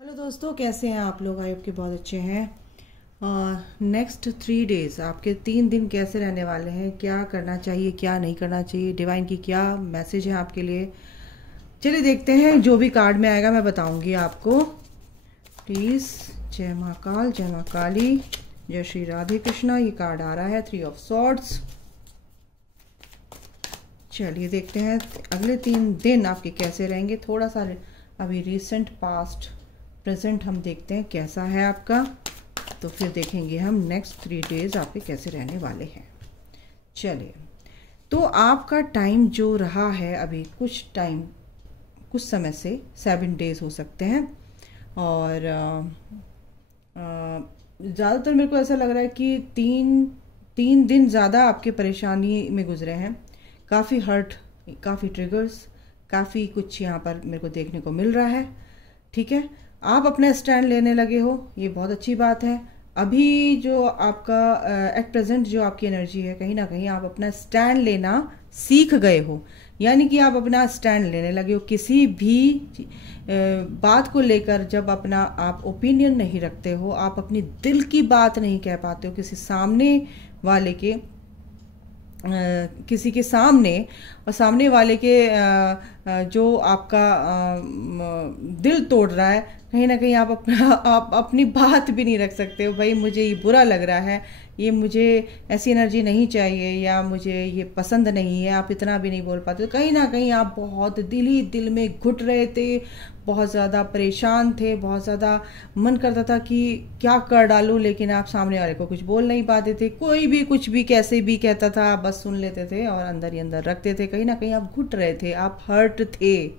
Hello दोस्तों, कैसे हैं आप लोग? आई होप के बहुत अच्छे हैं। नेक्स्ट 3 डेज़ आपके 3 दिन कैसे रहने वाले हैं, क्या करना चाहिए क्या नहीं करना चाहिए, डिवाइन की क्या मैसेज है आपके लिए। चलिए देखते हैं। जो भी कार्ड में आएगा मैं बताऊंगी आपको। प्लीज़। जय महाकाल, जय माँ काली, जय श्री राधे कृष्णा। ये कार्ड आ रहा है 3 ऑफ सॉर्ड्स। चलिए देखते हैं अगले 3 दिन आपके कैसे रहेंगे। थोड़ा सा अभी रिसेंट पास्ट प्रेजेंट हम देखते हैं कैसा है आपका, तो फिर देखेंगे हम नेक्स्ट 3 डेज़ आपके कैसे रहने वाले हैं। चलिए, तो आपका टाइम जो रहा है अभी कुछ समय से 7 डेज़ हो सकते हैं, और ज़्यादातर मेरे को ऐसा लग रहा है कि तीन दिन ज़्यादा आपके परेशानी में गुजरे हैं। काफ़ी हर्ट, काफ़ी ट्रिगर्स, काफ़ी कुछ यहाँ पर मेरे को देखने को मिल रहा है। ठीक है, आप अपना स्टैंड लेने लगे हो, ये बहुत अच्छी बात है। अभी जो आपका एट प्रेजेंट जो आपकी एनर्जी है, कहीं ना कहीं आप अपना स्टैंड लेना सीख गए हो, यानी कि आप अपना स्टैंड लेने लगे हो। किसी भी बात को लेकर जब अपना आप ओपिनियन नहीं रखते हो, आप अपनी दिल की बात नहीं कह पाते हो किसी सामने वाले के किसी के सामने, और सामने वाले के जो आपका दिल तोड़ रहा है, कहीं ना कहीं आप अपनी बात भी नहीं रख सकते हो। भाई मुझे ये बुरा लग रहा है, ये मुझे ऐसी एनर्जी नहीं चाहिए, या मुझे ये पसंद नहीं है, आप इतना भी नहीं बोल पाते। तो कहीं ना कहीं आप बहुत दिल ही दिल में घुट रहे थे, बहुत ज़्यादा परेशान थे, बहुत ज़्यादा मन करता था कि क्या कर डालूं, लेकिन आप सामने वाले को कुछ बोल नहीं पाते थे। कोई भी कुछ भी कैसे भी कहता था, आप बस सुन लेते थे और अंदर ही अंदर रखते थे। कहीं ना कहीं आप घुट रहे थे, आप हर्ट थे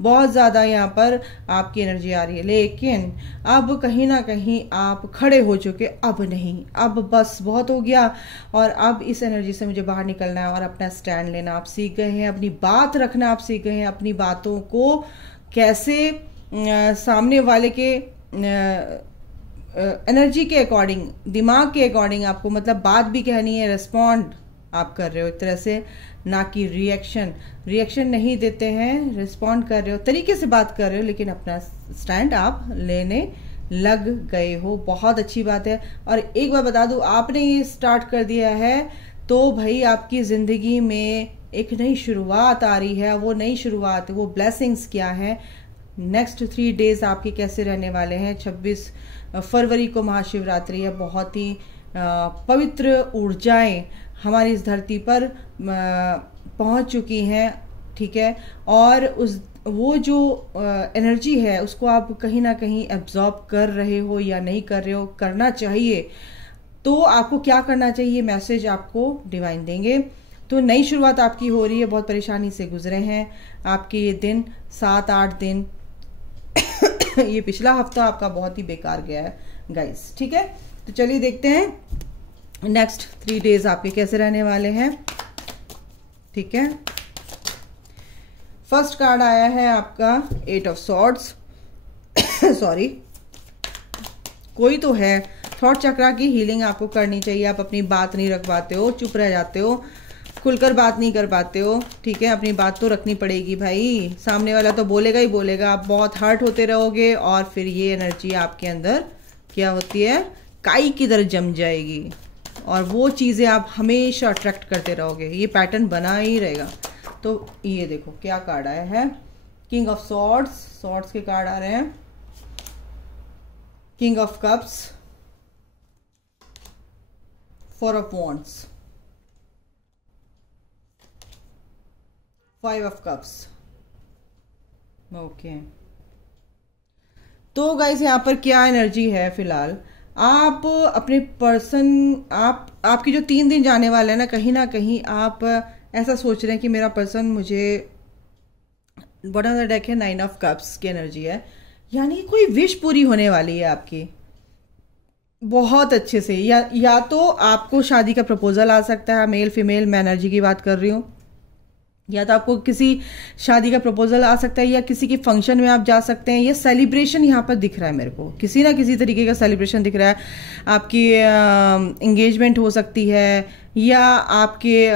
बहुत ज़्यादा। यहाँ पर आपकी एनर्जी आ रही है, लेकिन अब कहीं ना कहीं आप खड़े हो चुके। अब नहीं, अब बस बहुत हो गया, और अब इस एनर्जी से मुझे बाहर निकलना है और अपना स्टैंड लेना आप सीख गए हैं, अपनी बात रखना आप सीख गए हैं, अपनी बातों को कैसे सामने वाले के एनर्जी के अकॉर्डिंग, दिमाग के अकॉर्डिंग आपको मतलब बात भी कहनी है। रिस्पॉन्ड आप कर रहे हो एक तरह से, ना कि रिएक्शन नहीं देते हैं, रिस्पॉन्ड कर रहे हो, तरीके से बात कर रहे हो, लेकिन अपना स्टैंड आप लेने लग गए हो। बहुत अच्छी बात है। और एक बार बता दूं, आपने ये स्टार्ट कर दिया है तो भाई आपकी ज़िंदगी में एक नई शुरुआत आ रही है। वो नई शुरुआत, वो ब्लेसिंग्स क्या है, नेक्स्ट 3 डेज़ आपके कैसे रहने वाले हैं। 26 फरवरी को महाशिवरात्रि है। बहुत ही पवित्र ऊर्जाएं हमारी इस धरती पर पहुंच चुकी हैं। ठीक है, और वो जो एनर्जी है उसको आप कहीं ना कहीं एब्जॉर्ब कर रहे हो या नहीं कर रहे हो, करना चाहिए। तो आपको क्या करना चाहिए, मैसेज आपको डिवाइन देंगे। तो नई शुरुआत आपकी हो रही है। बहुत परेशानी से गुजरे हैं आपके ये दिन, 7-8 दिन ये पिछला हफ्ता आपका बहुत ही बेकार गया है गाइस। ठीक है, तो चलिए देखते हैं नेक्स्ट 3 डेज आपके कैसे रहने वाले हैं। ठीक है, फर्स्ट कार्ड आया है आपका 8 ऑफ सॉर्ड्स। सॉरी, कोई तो है। थॉट चक्रा की हीलिंग आपको करनी चाहिए। आप अपनी बात नहीं रख पाते हो, चुप रह जाते हो, खुलकर बात नहीं कर पाते हो। ठीक है, अपनी बात तो रखनी पड़ेगी भाई, सामने वाला तो बोलेगा ही बोलेगा। आप बहुत हर्ट होते रहोगे, और फिर ये एनर्जी आपके अंदर क्या होती है, काई की तरह जम जाएगी, और वो चीज़ें आप हमेशा अट्रैक्ट करते रहोगे। ये पैटर्न बना ही रहेगा। तो ये देखो क्या कार्ड आया है, किंग ऑफ सॉर्ड्स। सॉर्ड्स के कार्ड आ रहे हैं, king of cups, 4 of wands, 5 of cups. Okay, तो गाइस यहाँ पर क्या एनर्जी है फिलहाल, आप अपने पर्सन, आपकी जो 3 दिन जाने वाले हैं ना कहीं आप ऐसा सोच रहे हैं कि मेरा पर्सन मुझे, बॉटम ऑफ द डेक है 9 ऑफ कप्स की एनर्जी है, यानी कोई विश पूरी होने वाली है आपकी बहुत अच्छे से। या तो आपको शादी का प्रपोजल आ सकता है, मेल फीमेल मैं एनर्जी की बात कर रही हूँ, या तो आपको किसी शादी का प्रपोजल आ सकता है, या किसी के फंक्शन में आप जा सकते हैं। ये सेलिब्रेशन यहाँ पर दिख रहा है मेरे को, किसी ना किसी तरीके का सेलिब्रेशन दिख रहा है। आपकी एंगेजमेंट हो सकती है, या आपके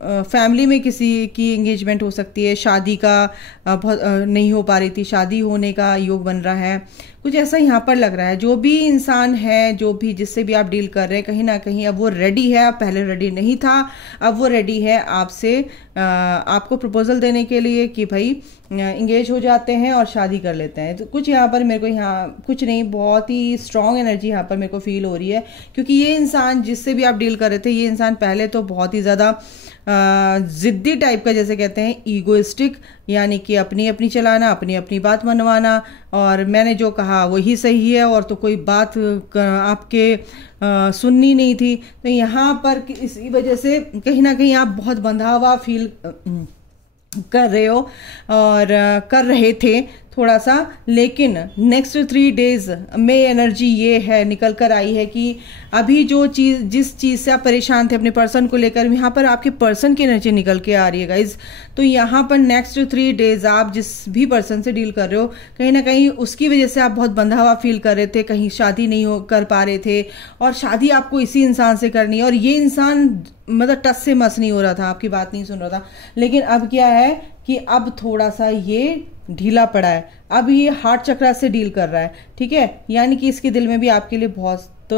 फैमिली में किसी की एंगेजमेंट हो सकती है, शादी का बहुत नहीं हो पा रही थी, शादी होने का योग बन रहा है, कुछ ऐसा यहाँ पर लग रहा है। जो भी इंसान है, जो भी जिससे भी आप डील कर रहे हैं, कहीं ना कहीं अब वो रेडी है। अब पहले रेडी नहीं था, अब वो रेडी है आपसे आपको प्रपोजल देने के लिए कि भाई इंगेज हो जाते हैं और शादी कर लेते हैं। तो कुछ यहाँ पर मेरे को, यहाँ कुछ नहीं, बहुत ही स्ट्रांग एनर्जी यहाँ पर मेरे को फील हो रही है, क्योंकि ये इंसान जिससे भी आप डील कर रहे थे, ये इंसान पहले तो बहुत ही ज़्यादा जिद्दी टाइप का, जैसे कहते हैं ईगोइस्टिक, यानी कि अपनी अपनी चलाना, अपनी अपनी बात मनवाना, और मैंने जो कहा वही सही है, और तो कोई बात आपके सुननी नहीं थी। तो यहाँ पर इसी वजह से कहीं ना कहीं आप बहुत बंधा हुआ फील कर रहे हो और कर रहे थे थोड़ा सा। लेकिन नेक्स्ट 3 डेज में एनर्जी ये है, निकल कर आई है कि अभी जो चीज़, जिस चीज़ से आप परेशान थे अपने पर्सन को लेकर, यहाँ पर आपके पर्सन की एनर्जी निकल के आ रही है गाइज। तो यहाँ पर नेक्स्ट 3 डेज आप जिस भी पर्सन से डील कर रहे हो, कहीं ना कहीं उसकी वजह से आप बहुत बंधा हुआ फील कर रहे थे, कहीं शादी नहीं हो कर पा रहे थे, और शादी आपको इसी इंसान से करनी है, और ये इंसान मतलब टस से मस नहीं हो रहा था, आपकी बात नहीं सुन रहा था। लेकिन अब क्या है कि अब थोड़ा सा ये ढीला पड़ा है, अब ये हार्ट चक्रा से डील कर रहा है, ठीक है। यानी कि इसके दिल में भी आपके लिए बहुत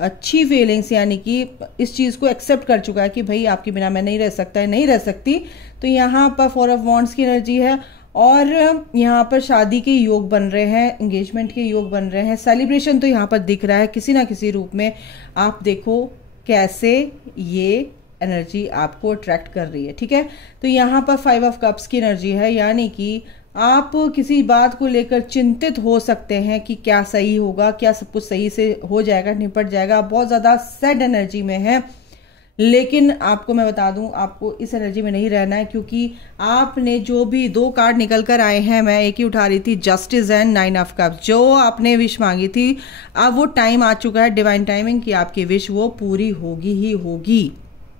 अच्छी फीलिंग्स, यानी कि इस चीज़ को एक्सेप्ट कर चुका है कि भाई आपके बिना मैं नहीं रह सकता है, नहीं रह सकती। तो यहाँ पर 4 ऑफ वॉन्ड्स की एनर्जी है, और यहाँ पर शादी के योग बन रहे हैं, एंगेजमेंट के योग बन रहे हैं, सेलिब्रेशन तो यहाँ पर दिख रहा है किसी ना किसी रूप में। आप देखो कैसे ये एनर्जी आपको अट्रैक्ट कर रही है, ठीक है। तो यहाँ पर 5 ऑफ कप्स की एनर्जी है, यानी कि आप किसी बात को लेकर चिंतित हो सकते हैं कि क्या सही होगा, क्या सब कुछ सही से हो जाएगा, निपट जाएगा। आप बहुत ज़्यादा सैड एनर्जी में है, लेकिन आपको मैं बता दूं, आपको इस एनर्जी में नहीं रहना है, क्योंकि आपने जो भी 2 कार्ड निकल कर आए हैं, मैं एक ही उठा रही थी, जस्टिस एंड 9 ऑफ कप्स। जो आपने विश मांगी थी, अब वो टाइम आ चुका है, डिवाइन टाइमिंग, कि आपकी विश वो पूरी होगी ही होगी,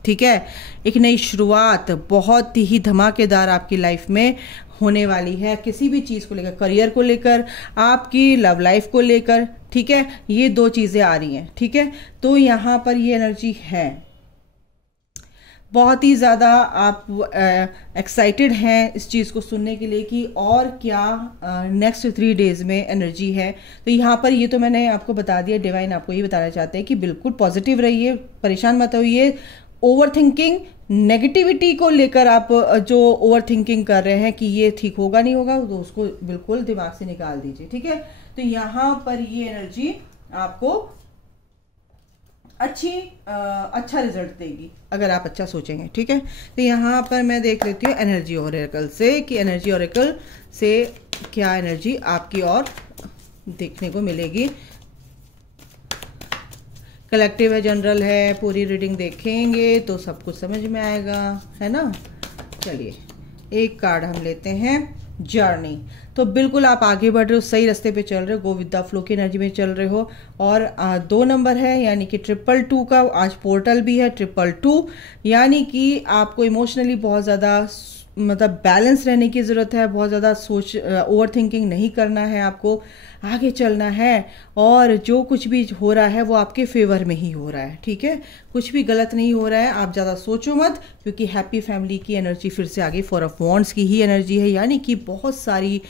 ठीक है। एक नई शुरुआत बहुत ही धमाकेदार आपकी लाइफ में होने वाली है, किसी भी चीज़ को लेकर, करियर को लेकर, आपकी लव लाइफ को लेकर, ठीक है। ये 2 चीज़ें आ रही हैं, ठीक है। तो यहाँ पर ये एनर्जी है, बहुत ही ज़्यादा आप एक्साइटेड हैं इस चीज़ को सुनने के लिए कि और क्या नेक्स्ट 3 डेज में एनर्जी है। तो यहाँ पर ये तो मैंने आपको बता दिया, डिवाइन आपको ये बताना चाहते हैं कि बिल्कुल पॉजिटिव रहिए, परेशान मत होइए। ओवर थिंकिंग, नेगेटिविटी को लेकर आप जो ओवर थिंकिंग कर रहे हैं कि ये ठीक होगा नहीं होगा, तो उसको बिल्कुल दिमाग से निकाल दीजिए, ठीक है। तो यहाँ पर ये एनर्जी आपको अच्छा रिजल्ट देगी अगर आप अच्छा सोचेंगे, ठीक है। तो यहाँ पर मैं देख लेती हूँ एनर्जी ओरेकल से कि एनर्जी ओरेकल से क्या एनर्जी आपकी और देखने को मिलेगी। कलेक्टिव है, जनरल है, पूरी रीडिंग देखेंगे तो सब कुछ समझ में आएगा, है ना। चलिए एक कार्ड हम लेते हैं, जर्नी। तो बिल्कुल आप आगे बढ़ रहे हो, सही रास्ते पे चल रहे हो, गो विद द फ्लो की एनर्जी में चल रहे हो। और 2 नंबर है, यानी कि 222 का आज पोर्टल भी है, 222, यानी कि आपको इमोशनली बहुत ज़्यादा मतलब बैलेंस रहने की ज़रूरत है, बहुत ज़्यादा ओवर थिंकिंग नहीं करना है, आपको आगे चलना है, और जो कुछ भी हो रहा है वो आपके फेवर में ही हो रहा है, ठीक है। कुछ भी गलत नहीं हो रहा है, आप ज़्यादा सोचो मत, क्योंकि हैप्पी फैमिली की एनर्जी फिर से आगे 4 ऑफ वॉन्ड्स की ही एनर्जी है, यानी कि बहुत सारी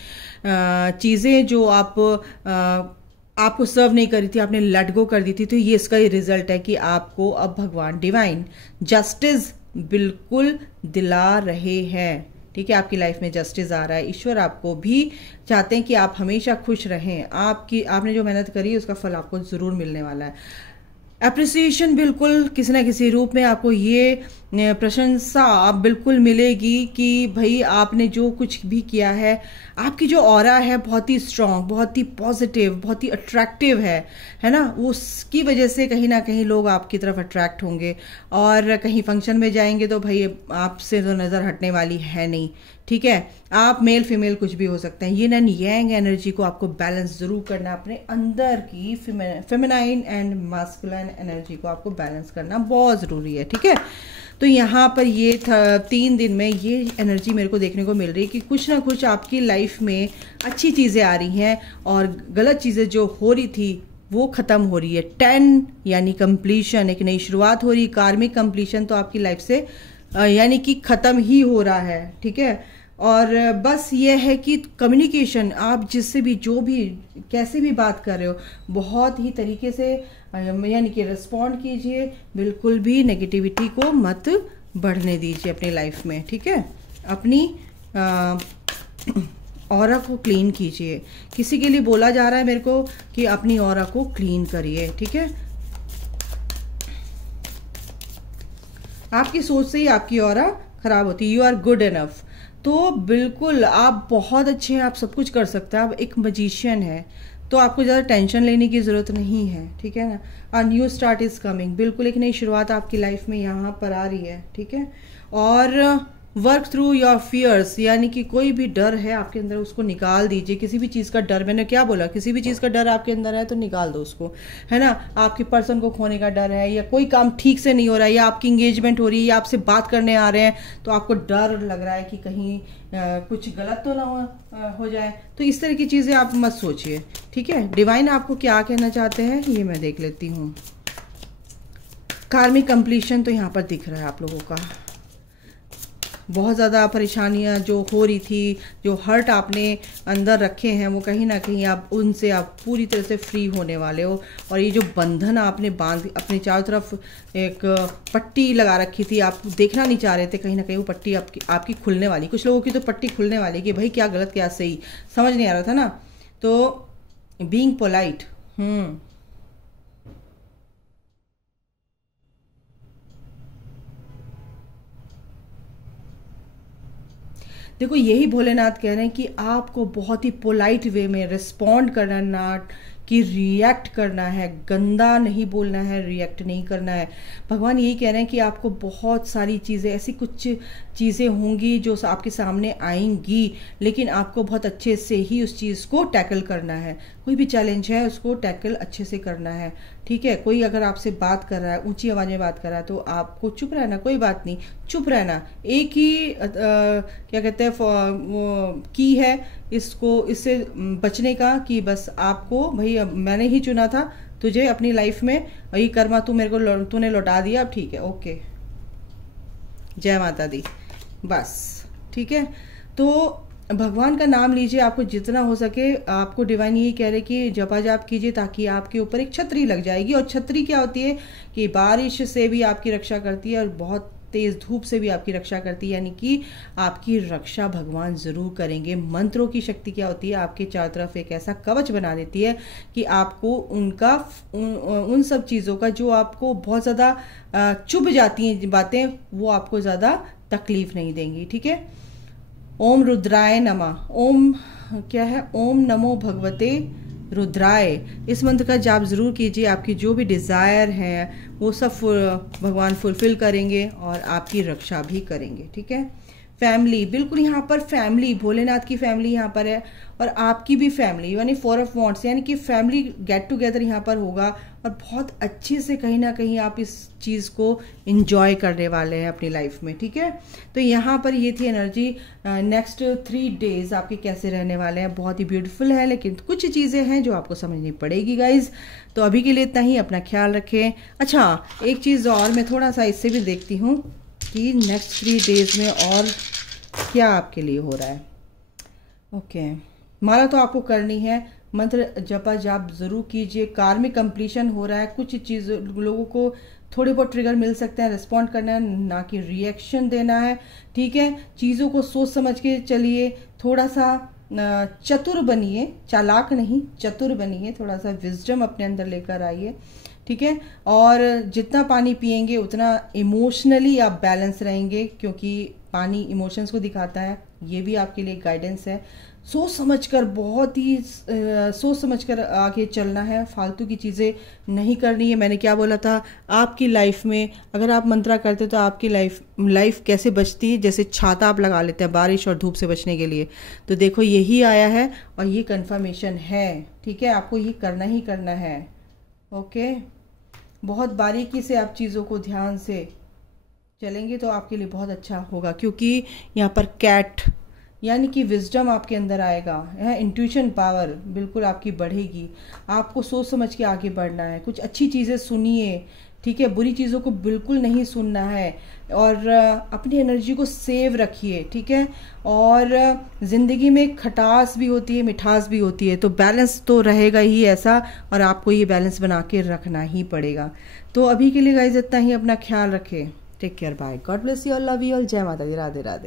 चीज़ें जो आपको सर्व नहीं करी थी, आपने लेट गो कर दी थी, तो ये इसका ही रिजल्ट है कि आपको अब भगवान डिवाइन जस्टिस बिल्कुल दिला रहे हैं, ठीक है। आपकी लाइफ में जस्टिस आ रहा है, ईश्वर आपको भी चाहते हैं कि आप हमेशा खुश रहें, आपने जो मेहनत करी उसका फल आपको ज़रूर मिलने वाला है। अप्रिसिएशन बिल्कुल किसी ना किसी रूप में आपको ये प्रशंसा बिल्कुल मिलेगी कि भाई आपने जो कुछ भी किया है, आपकी जो ऑरा है बहुत ही स्ट्रांग, बहुत ही पॉजिटिव, बहुत ही अट्रैक्टिव है ना। उसकी वजह से कहीं ना कहीं लोग आपकी तरफ अट्रैक्ट होंगे, और कहीं फंक्शन में जाएंगे तो भाई आपसे तो नज़र हटने वाली है नहीं, ठीक है। आप मेल फीमेल कुछ भी हो सकते हैं, यिन एंड यांग एनर्जी को आपको बैलेंस जरूर करना, अपने अंदर की फेमिनाइन एंड मास्कुलाइन एनर्जी को आपको बैलेंस करना बहुत ज़रूरी है, ठीक है। तो यहाँ पर ये 3 दिन में ये एनर्जी मेरे को देखने को मिल रही है कि कुछ ना कुछ आपकी लाइफ में अच्छी चीज़ें आ रही हैं, और गलत चीज़ें जो हो रही थी वो ख़त्म हो रही है। 10 यानी कंप्लीशन, एक नई शुरुआत हो रही, कार्मिक कंप्लीशन तो आपकी लाइफ से यानी कि ख़त्म ही हो रहा है, ठीक है। और बस ये है कि कम्युनिकेशन, आप जिससे भी जो भी कैसे भी बात कर रहे हो बहुत ही तरीके से यानी कि रिस्पॉन्ड कीजिए, बिल्कुल भी नेगेटिविटी को मत बढ़ने दीजिए अपनी लाइफ में, ठीक है। अपनी ऑरा को क्लीन कीजिए। किसी के लिए बोला जा रहा है मेरे को कि अपनी ऑरा को क्लीन करिए, ठीक है। आपकी सोच से ही आपकी ऑरा खराब होती है। यू आर गुड इनफ, तो बिल्कुल आप बहुत अच्छे हैं, आप सब कुछ कर सकते हैं, आप एक मजिशियन है, तो आपको ज़्यादा टेंशन लेने की ज़रूरत नहीं है, ठीक है ना। A new start is coming, बिल्कुल एक नई शुरुआत आपकी लाइफ में यहाँ पर आ रही है, ठीक है। और वर्क थ्रू योर फियर्स, यानी कि कोई भी डर है आपके अंदर उसको निकाल दीजिए। किसी भी चीज़ का डर, मैंने क्या बोला, किसी भी चीज़ का डर आपके अंदर है तो निकाल दो उसको, है ना। आपके पर्सन को खोने का डर है, या कोई काम ठीक से नहीं हो रहा है, या आपकी इंगेजमेंट हो रही है, या आपसे बात करने आ रहे हैं तो आपको डर लग रहा है कि कहीं कुछ गलत तो ना हो जाए, तो इस तरह की चीज़ें आप मत सोचिए, ठीक है। डिवाइन आपको क्या कहना चाहते हैं ये मैं देख लेती हूँ। कार्मिक कंप्लीशन तो यहाँ पर दिख रहा है आप लोगों का। बहुत ज़्यादा परेशानियाँ जो हो रही थी, जो हर्ट आपने अंदर रखे हैं, वो कहीं ना कहीं आप उनसे आप पूरी तरह से फ्री होने वाले हो। और ये जो बंधन आपने बांध अपने चारों तरफ एक पट्टी लगा रखी थी, आप देखना नहीं चाह रहे थे, कहीं ना कहीं वो पट्टी आपकी खुलने वाली। कुछ लोगों की तो पट्टी खुलने वाली कि भाई क्या गलत क्या सही समझ नहीं आ रहा था ना। तो बीइंग पोलाइट, देखो यही भोलेनाथ कह रहे हैं कि आपको बहुत ही पोलाइट वे में रिस्पॉन्ड करना है, ना कि रिएक्ट करना है। गंदा नहीं बोलना है, रिएक्ट नहीं करना है। भगवान यही कह रहे हैं कि आपको बहुत सारी चीज़ें, ऐसी कुछ चीज़ें होंगी जो आपके सामने आएंगी, लेकिन आपको बहुत अच्छे से ही उस चीज़ को टैकल करना है। कोई भी चैलेंज है उसको टैकल अच्छे से करना है, ठीक है। कोई अगर आपसे बात कर रहा है, ऊंची आवाज़ में बात कर रहा है, तो आपको चुप रहना, कोई बात नहीं, चुप रहना। एक ही क्या कहते हैं वो की है इससे बचने का, कि बस आपको भाई अब मैंने ही चुना था तुझे अपनी लाइफ में, वही कर्मा तू मेरे को तूने लौटा दिया, अब ठीक है, ओके, जय माता दी, बस ठीक है। तो भगवान का नाम लीजिए, आपको जितना हो सके। आपको डिवाइन यही कह रहे कि जपा जाप कीजिए, ताकि आपके ऊपर एक छतरी लग जाएगी। और छतरी क्या होती है कि बारिश से भी आपकी रक्षा करती है, और बहुत तेज धूप से भी आपकी रक्षा करती है, यानी कि आपकी रक्षा भगवान जरूर करेंगे। मंत्रों की शक्ति क्या होती है, आपके चारों तरफ एक ऐसा कवच बना देती है कि आपको उन सब चीज़ों का जो आपको बहुत ज़्यादा चुभ जाती हैं बातें, वो आपको ज़्यादा तकलीफ नहीं देंगी, ठीक है। ओम रुद्राय नमः। ओम क्या है, ओम नमो भगवते रुद्राय। इस मंत्र का जाप जरूर कीजिए। आपकी जो भी डिज़ायर है वो सब भगवान फुलफिल करेंगे और आपकी रक्षा भी करेंगे, ठीक है। फैमिली, बिल्कुल यहाँ पर फैमिली, भोलेनाथ की फैमिली यहाँ पर है, और आपकी भी फैमिली, यानी 4 ऑफ वॉन्ड्स, यानी कि फैमिली गेट टुगेदर यहाँ पर होगा, और बहुत अच्छे से कहीं ना कहीं आप इस चीज़ को इंजॉय करने वाले हैं अपनी लाइफ में, ठीक है। तो यहाँ पर ये थी एनर्जी। नेक्स्ट 3 डेज आपके कैसे रहने वाले हैं, बहुत ही ब्यूटीफुल है, लेकिन कुछ चीज़ें हैं जो आपको समझनी पड़ेगी गाइज। तो अभी के लिए इतना ही, अपना ख्याल रखें। अच्छा, एक चीज़ और मैं थोड़ा सा इससे भी देखती हूँ कि नेक्स्ट 3 डेज में और क्या आपके लिए हो रहा है। ओके, माला तो आपको करनी है, मंत्र जपा जाप जरूर कीजिए। कार्मिक कंप्लीशन हो रहा है, कुछ चीज़ लोगों को थोड़े बहुत ट्रिगर मिल सकते हैं, रिस्पॉन्ड करना है, ना कि रिएक्शन देना है, ठीक है। चीज़ों को सोच समझ के चलिए, थोड़ा सा चतुर बनिए, चालाक नहीं चतुर बनिए, थोड़ा सा विजडम अपने अंदर लेकर आइए, ठीक है। और जितना पानी पिएंगे उतना इमोशनली आप बैलेंस रहेंगे, क्योंकि पानी इमोशंस को दिखाता है। ये भी आपके लिए गाइडेंस है। सोच समझकर, बहुत ही सोच समझकर आगे चलना है, फालतू की चीज़ें नहीं करनी है। मैंने क्या बोला था, आपकी लाइफ में अगर आप मंत्रा करते तो आपकी लाइफ कैसे बचती है, जैसे छाता आप लगा लेते हैं बारिश और धूप से बचने के लिए। तो देखो यही आया है और ये कंफर्मेशन है, ठीक है। आपको ये करना ही करना है, ओके। बहुत बारीकी से आप चीज़ों को ध्यान से चलेंगे तो आपके लिए बहुत अच्छा होगा, क्योंकि यहाँ पर कैट यानी कि विजडम आपके अंदर आएगा, है इंट्यूशन पावर बिल्कुल आपकी बढ़ेगी। आपको सोच समझ के आगे बढ़ना है, कुछ अच्छी चीज़ें सुनिए, ठीक है, बुरी चीज़ों को बिल्कुल नहीं सुनना है, और अपनी एनर्जी को सेव रखिए, ठीक है। और ज़िंदगी में खटास भी होती है, मिठास भी होती है, तो बैलेंस तो रहेगा ही ऐसा, और आपको ये बैलेंस बना के रखना ही पड़ेगा। तो अभी के लिए गाइज इतना ही, अपना ख्याल रखें, take care, bye, God bless you all, love you all, जय माता दी, राधे राधे।